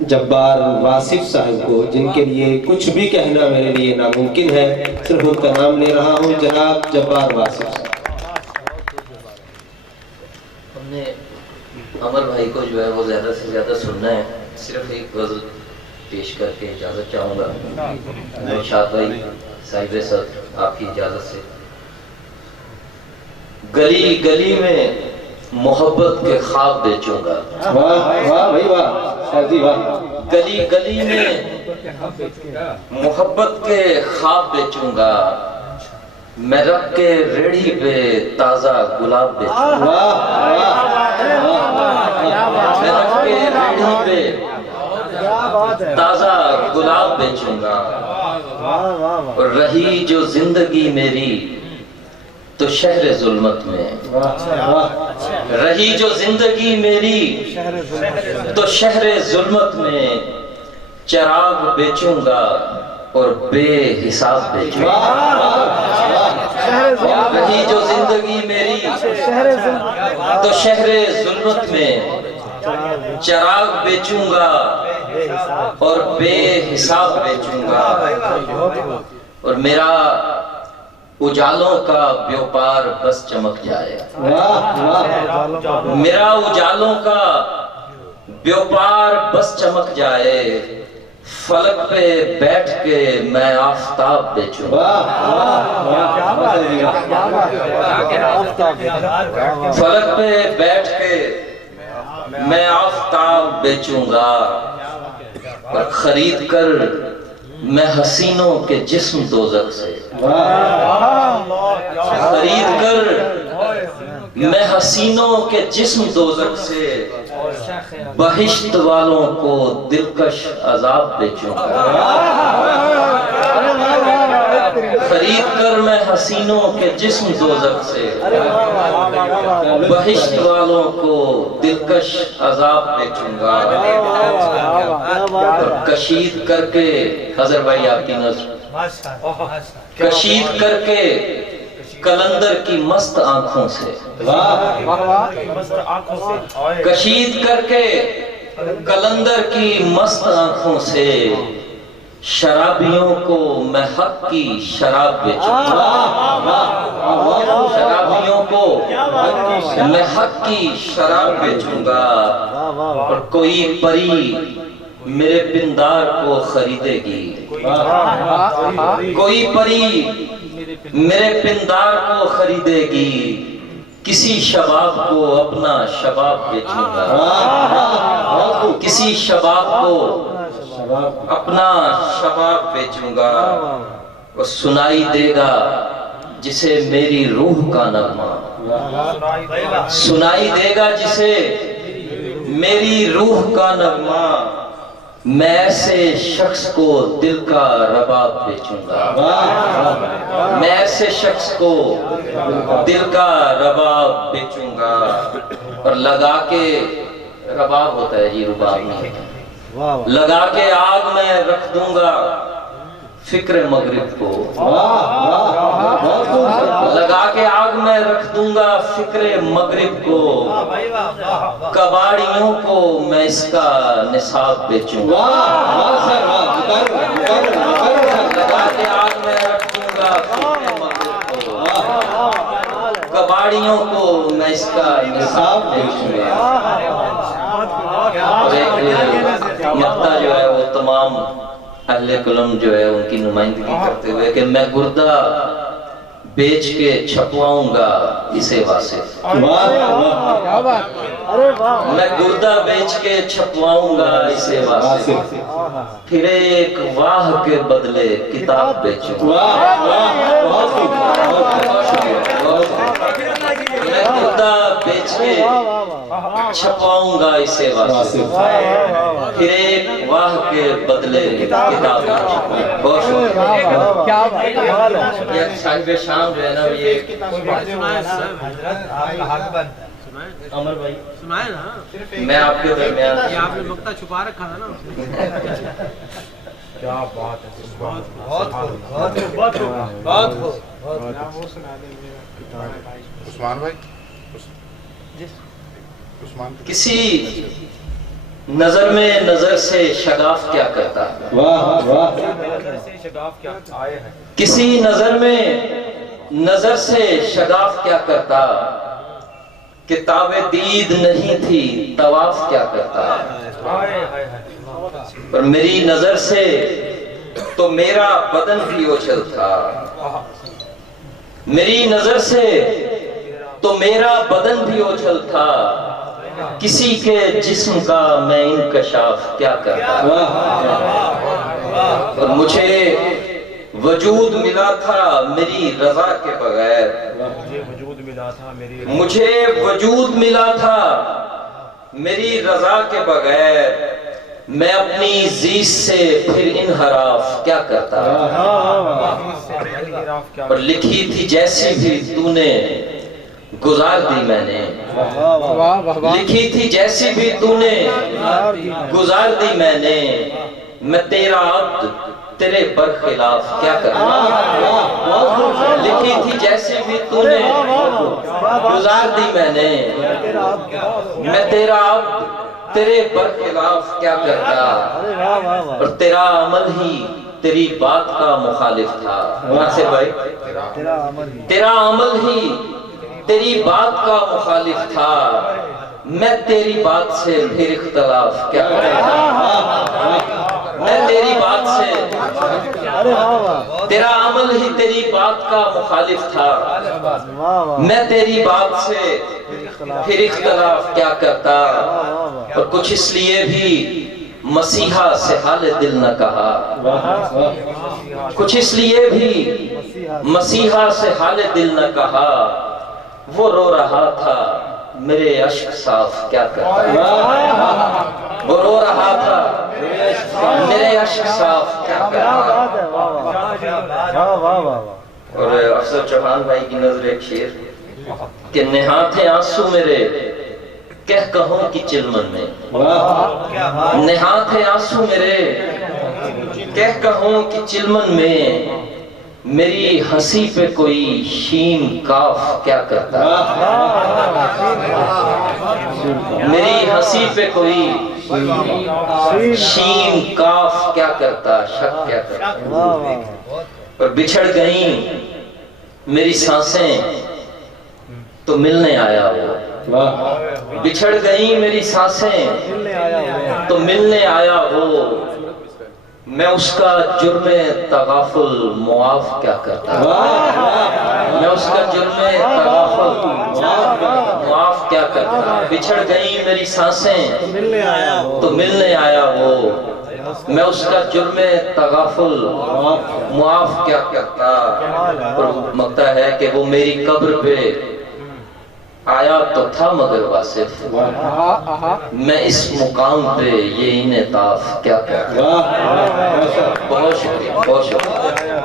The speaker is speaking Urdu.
جبار واصف صاحب کو، جن کے لیے کچھ بھی کہنا میرے لیے ناممکن ہے، صرف ان کا نام لے رہا ہوں، جناب جبار واصف صاحب۔ ہم نے عمر بھائی کو جو ہے وہ زیادہ سے زیادہ سننا ہے، صرف ایک غزل پیش کر کے اجازت چاہوں گا۔ نوشاد بھائی صاحب صدر، آپ کی اجازت سے۔ گلی گلی میں محبت کے خواب بیچوں گا، واہ واہ بھائی واہ، شاہ جی واہ۔ گلی گلی میں محبت کے خواب بیچوں گا، میں رکھ کے ریڑھی پہ تازہ گلاب بیچوں گا، میں رکھ کے ریڑھی پہ تازہ گلاب بیچوں گا، اور رہی جو زندگی میری تو شہر ظلمت میں، رہی جو زندگی میری تو شہر ظلمت میں، چراغ بیچوں گا اور بے حساب بیچوں گا، رہی جو زندگی میری تو شہر ظلمت میں، چراغ بیچوں گا اور بے حساب بیچوں گا، اور میرا اجالوں کا بیوپار بس چمک جائے، میرا اجالوں کا بیوپار بس چمک جائے، فلک پہ بیٹھ کے میں آفتاب بیچوں گا، فلک پہ بیٹھ کے میں آفتاب بیچوں گا، اور خرید کر میں حسینوں کے جسم دوزخ سے، خرید کر میں حسینوں کے جسم دوزخ سے، بہشت والوں کو دلکش عذاب بیچوں گا، خرید کر میں حسینوں کے جسم دوزخ سے، بہشت والوں کو دلکش عذاب بیچوں گا، اور کشید کر کے، حضر بھائی آپ کی نظر، کشید کر کے کلندر کی مست آنکھوں سے، کشید کر کے کلندر کی مست آنکھوں سے، شرابیوں کو میں حق کی شراب بیچوں گا، شرابیوں کو میں حق کی شراب بیچوں گا، اور کوئی پری میرے پندار کو خریدے گی، کوئی پری میرے پندار کو خریدے گی، کسی شباب کو اپنا شباب بیچوں گا، کسی شباب کو اپنا شباب بیچوں گا، اور سنائی دے گا جسے میری روح کا نغمہ، سنائی دے گا جسے میری روح کا نغمہ، میں ایسے شخص کو دل کا رباب بیچوں گا، میں ایسے شخص کو دل کا رباب بیچوں گا، اور لگا کے، رباب ہوتا ہے جی، رباب نہیں ہوتا، لگا کے آگ میں رکھ دوں گا فکر مغرب کو، لگا کے آگ میں رکھ دوں گا فکر مغرب کو، کباڑیوں کو میں اس کا نصاب بیچوں گا، لگا کے آگ میں رکھ دوں گا فکر مغرب کو، کباڑیوں کو میں اس کا نصاب بیچوں گا، اور ایک مقطع جو ہے وہ تمام اہل قلم جو ہے ان کی نمائندگی کرتے ہوئے کہ میں گردہ بیچ کے چھپواؤں گا اسے واصف، میں گردہ بیچ کے چھپواؤں گا اسے واصف، پھر ایک واہ کے بدلے کتاب بیچوں گا، میں گردہ بیچ کے چھپواؤں گا اسے واصف، پھر ایک واہ کے بدلے کتاب بیچوں گا۔ بہت شکریہ۔ صاحب شام جو ہے نا یہ عمر بھائی سنائے نا، میں آپ کے درمیان، یہ آپ نے مقطع چھپا رکھا تھا نا، کیا بات ہے، بہت عثمان بھائی، عثمان کسی نظر میں نظر سے شگاف کیا کرتا ہے؟ واہ واہ کسی نظر میں نظر سے شگاف کیا کرتا؟ کتاب دید نہیں تھی طواف کیا کرتا؟ پر میری نظر سے تو میرا بدن بھی اوچھل تھا، میری نظر سے تو میرا بدن بھی اوچھل تھا، کسی کے جسم کا میں انکشاف کیا کرتا؟ اور مجھے وجود ملا تھا میری رضا کے بغیر، مجھے وجود ملا تھا میری رضا کے بغیر، میں اپنی زیست سے پھر انحراف کیا کرتا؟ اور لکھی تھی جیسی بھی تو نے گزار دی میں نے، لکھی تھی جیسی بھی تو نے گزار دی میں نے، میں تیرا عبد تیرے برخلاف کیا کرتا؟ لکھی تھی جیسی بھی تو نے گزار دی میں نے، میں تیرا عبد تیرے برخلاف کیا کرتا؟ اور تیرا عمل ہی تیری بات کا مخالف تھا۔ ناصر بھائی، تیرا عمل ہی تیری بات کا مخالف تھا، میں تیری بات سے پھر اختلاف کیا کرتا؟ میں تیری بات سے، تیرا عمل ہی تیری بات کا مخالف تھا، میں تیری بات سے پھر اختلاف کیا کرتا؟ اور کچھ اس لیے بھی مسیحا سے حال دل نہ کہا، کچھ اس لیے بھی مسیحا سے حال دل نہ کہا، وہ رو رہا تھا میرے عشق صاف کیا کرتا؟ وہ رو رہا تھا میرے عشق صاف کیا کرتا؟ اور افسر چوہان بھائی کی نظر ایک شعر کہ نہاں تھے آنسو میرے کہہ کہوں کی چلمن میں، نہاں تھے آنسو میرے کہہ کہوں کی چلمن میں، میری ہنسی پہ کوئی شین کاف کیا کرتا؟ میری ہنسی پہ کوئی شین کاف کیا کرتا؟ شک کیا کرتا؟ اور بچھڑ گئیں میری سانسیں تو ملنے آیا وہ، بچھڑ گئیں میری سانسیں تو ملنے آیا وہ، میں اس کا جرم تغافل معاف کیا کرتا؟ میں اس کا جرم تغافل معاف کیا کرتا؟ بچھڑ گئیں میری سانسیں تو ملنے آیا وہ، میں اس کا جرم تغافل معاف کیا کرتا؟ اور مگتا ہے کہ وہ میری قبر پہ آیا تو تھا مگر واصف، میں اس مقام پہ یہ انعطاف کیا کرتا؟ بہت شکریہ، بہت شکریہ۔